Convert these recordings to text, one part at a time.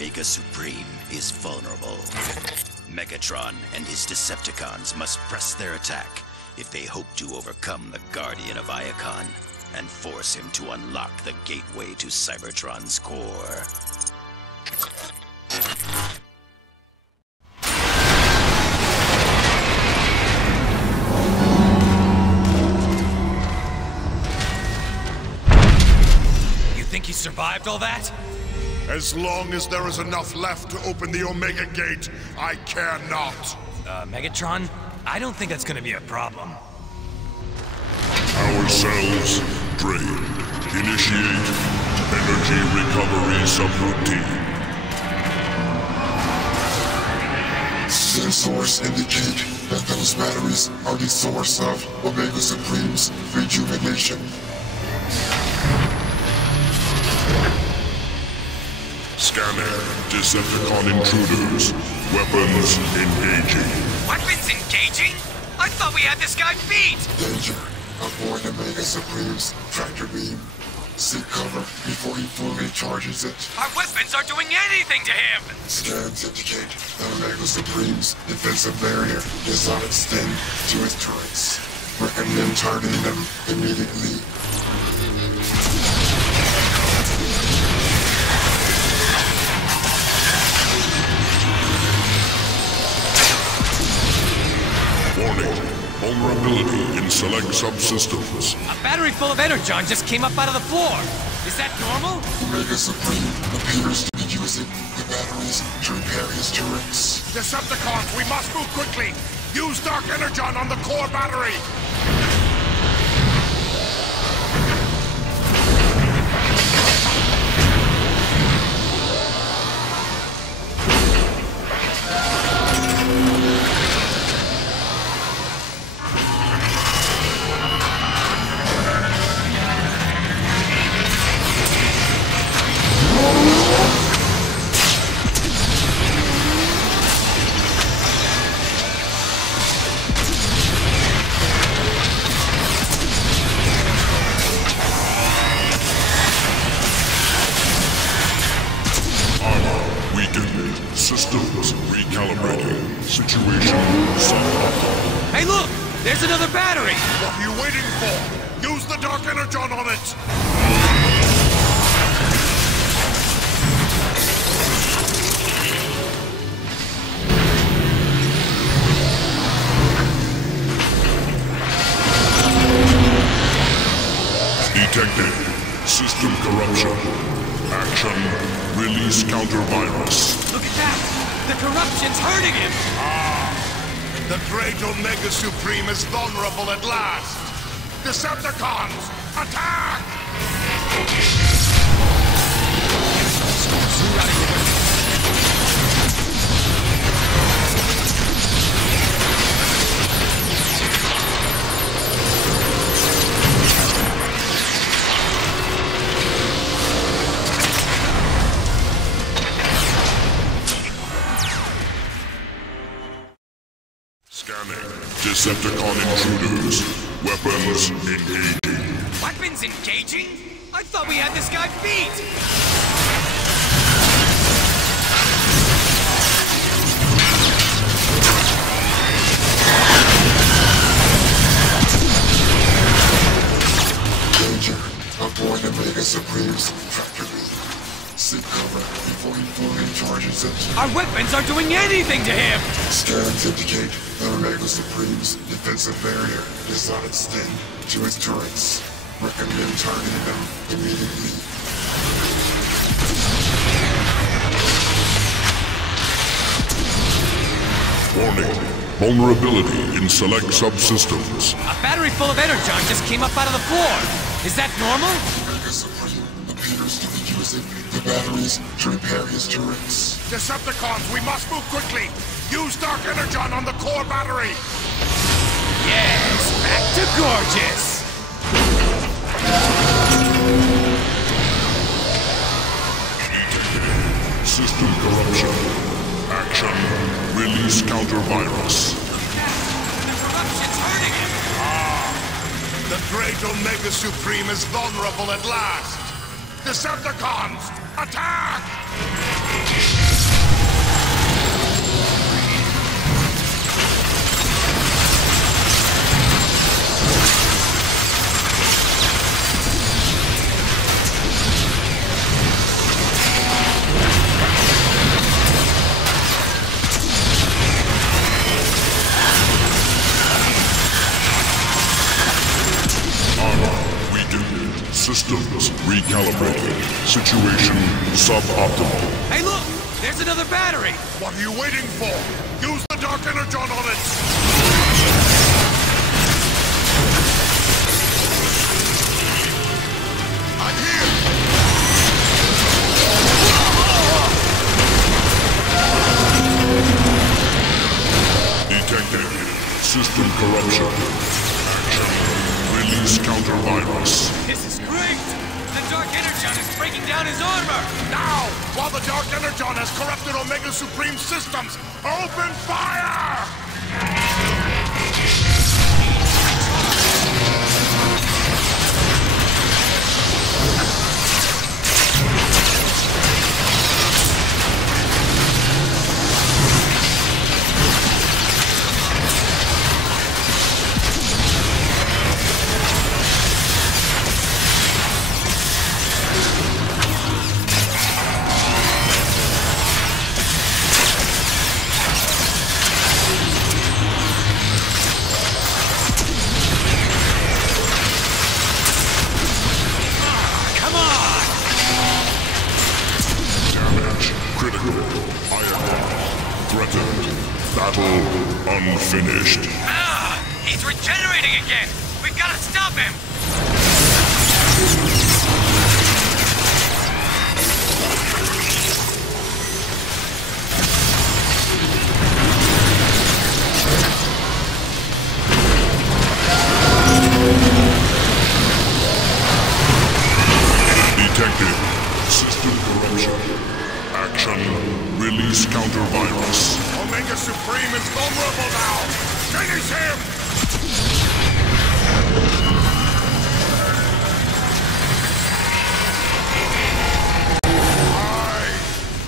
Omega Supreme is vulnerable. Megatron and his Decepticons must press their attack if they hope to overcome the Guardian of Iacon and force him to unlock the gateway to Cybertron's core. You think he survived all that? As long as there is enough left to open the Omega Gate, I care not. Megatron? I don't think that's gonna be a problem. Our cells drained. Initiate energy recovery subroutine. Their source indicate that those batteries are the source of Omega Supreme's rejuvenation. Scanning Decepticon intruders. Weapons engaging. Weapons engaging? I thought we had this guy beat! Danger. Avoid Omega Supreme's tractor beam. Seek cover before he fully charges it. Our weapons aren't doing anything to him! Scans indicate that Omega Supreme's defensive barrier does not extend to his turrets. Recommend targeting them immediately. Warning. Vulnerability in select subsystems. A battery full of energon just came up out of the floor. Is that normal? Omega Supreme appears to be using the batteries to repair his turrets. Decepticons, we must move quickly! Use Dark Energon on the core battery! Systems recalibrating. Situation suboptimal. Hey look! There's another battery! What are you waiting for? Use the Dark Energon on it! Detected. System corruption. Action. Release counter-virus. Look at that! The corruption's hurting him! The great Omega Supreme is vulnerable at last! Decepticons, attack! Scanning. Decepticon intruders. Weapons engaging. Weapons engaging? I thought we had this guy beat! Danger. Avoid Omega Supreme's tractor beam. Seek cover before he fully charges it. Our weapons aren't doing anything to him! Scans indicate that Omega Supreme's defensive barrier does not extend to his turrets. Recommend targeting them immediately. Warning. Vulnerability in select subsystems. A battery full of energon just came up out of the floor. Is that normal? Omega Supreme appears to be using the batteries to repair his turrets. Decepticons, we must move quickly! Use Dark Energon on the core battery! Yes, back to gorgeous! System corruption. Action. Release counter-virus. The corruption's hurting him! The great Omega Supreme is vulnerable at last! Decepticons, attack! Systems recalibrated. Situation suboptimal. Hey, look! There's another battery! What are you waiting for? Use the Dark Energon on it! I'm here! Detected. System corruption. Release counter-virus. This is great! The Dark Energon is breaking down his armor! Now! While the Dark Energon has corrupted Omega Supreme systems, open fire! Unfinished. Ah! He's regenerating again! We've got to stop him! Detected. System corruption. Action. Release counter-virus. Omega Supreme is vulnerable now! Finish him! I,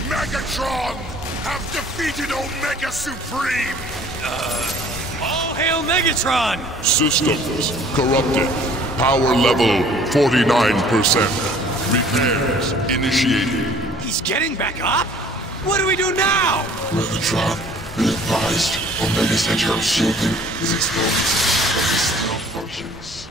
Megatron, have defeated Omega Supreme! All hail Megatron! Systems corrupted. Power level 49%. Repairs initiated. He's getting back up? What do we do now? Megatron, be advised. Omega's internal shielding is exposed, but it still functions.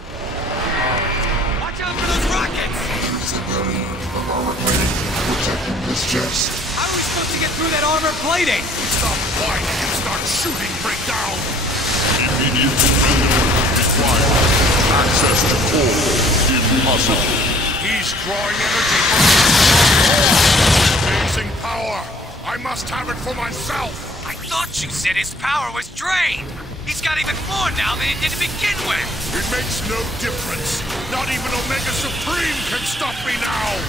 Watch out for those rockets! Use the barrier of armor plating, protecting this chest. How are we supposed to get through that armor plating? Stop whining and start shooting, break down! Immediate surrender required. Access to core impossible. He's drawing energy from amazing power! I must have it for myself! I thought you said his power was drained! He's got even more now than he did to begin with! It makes no difference! Not even Omega Supreme can stop me now!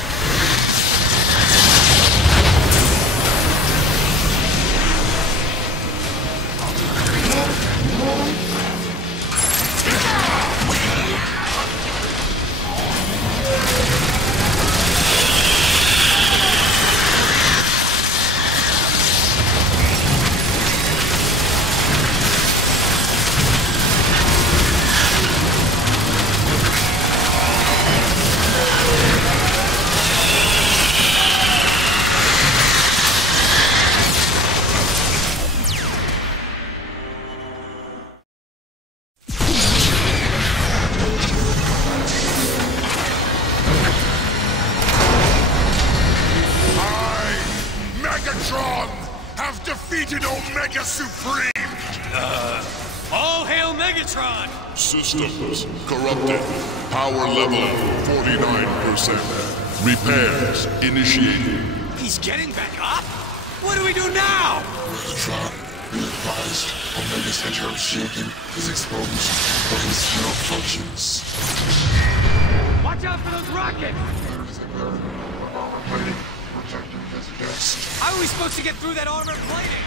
Cybertron have defeated Omega Supreme! All hail Megatron! Systems corrupted. Power level 49%. Repairs initiated. He's getting back up? What do we do now? Megatron, be advised. Omega's internal shielding is exposed, but it still functions. Watch out for those rockets! How are we supposed to get through that armor plating?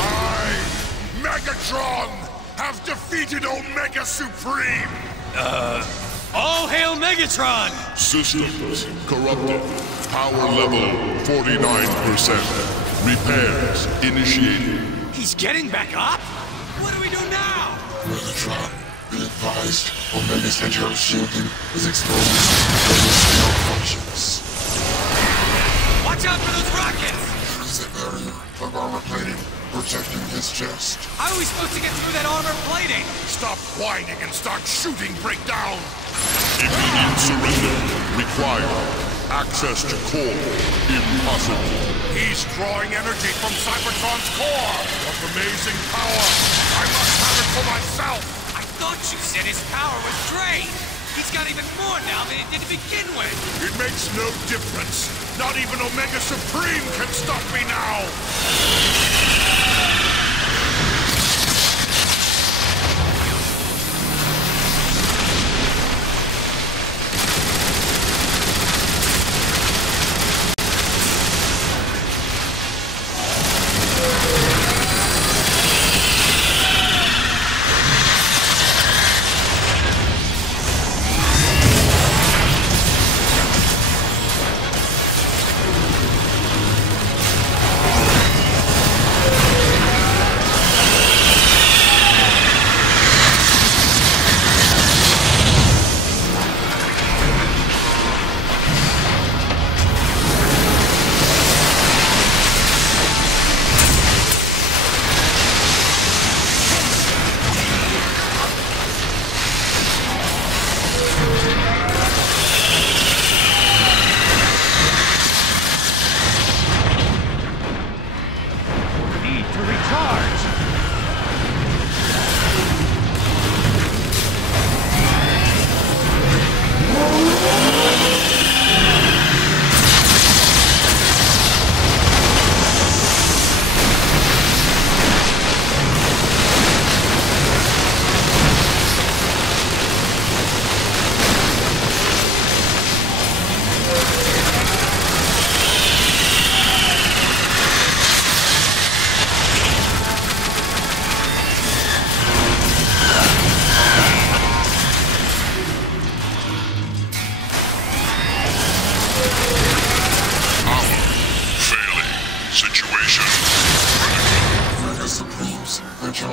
I, Megatron, have defeated Omega Supreme! All hail Megatron! Systems corrupted. Power level 49%. Repairs initiated. He's getting back up? What do we do now? Cybertron, be advised. Omega's internal shielding is exposed, but it still functions. Watch out for those rockets! There is a barrier layer of armor plating protecting his chest. How are we supposed to get through that armor plating? Stop whining and start shooting, breakdown! Immediate surrender required. Access to core impossible. He's drawing energy from Cybertron's core! Of amazing power! I must have it for myself! I thought you said his power was drained. He's got even more now than he did to begin with. It makes no difference. Not even Omega Supreme can stop me now!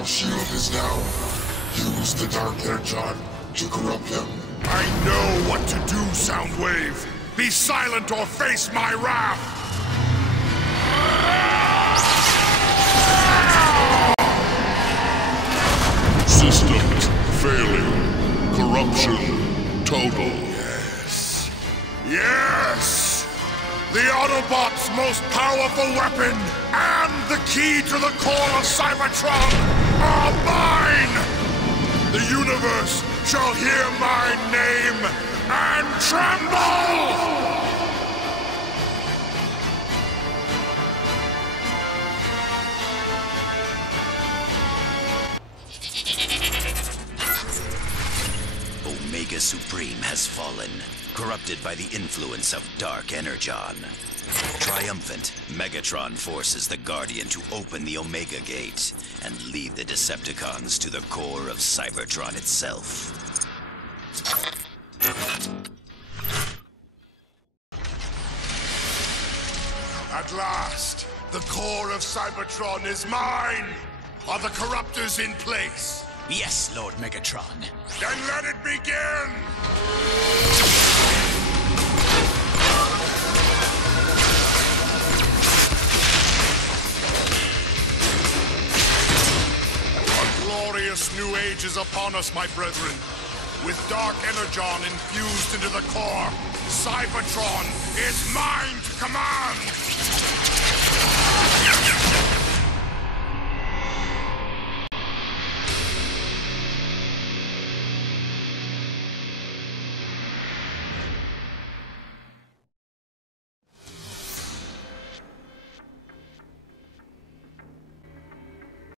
shield is down. Use the Dark Energon to corrupt him. I know what to do, Soundwave. Be silent or face my wrath! Systems failing. Corruption total. Yes. Yes! The Autobot's most powerful weapon and the key to the core of Cybertron are mine! The universe shall hear my name and tremble! Omega Supreme has fallen, corrupted by the influence of Dark Energon. Triumphant, Megatron forces the Guardian to open the Omega Gate and lead the Decepticons to the core of Cybertron itself. At last, the core of Cybertron is mine! Are the corruptors in place? Yes, Lord Megatron. Then let it begin! A glorious new age is upon us, my brethren. With Dark Energon infused into the core, Cybertron is mine to command!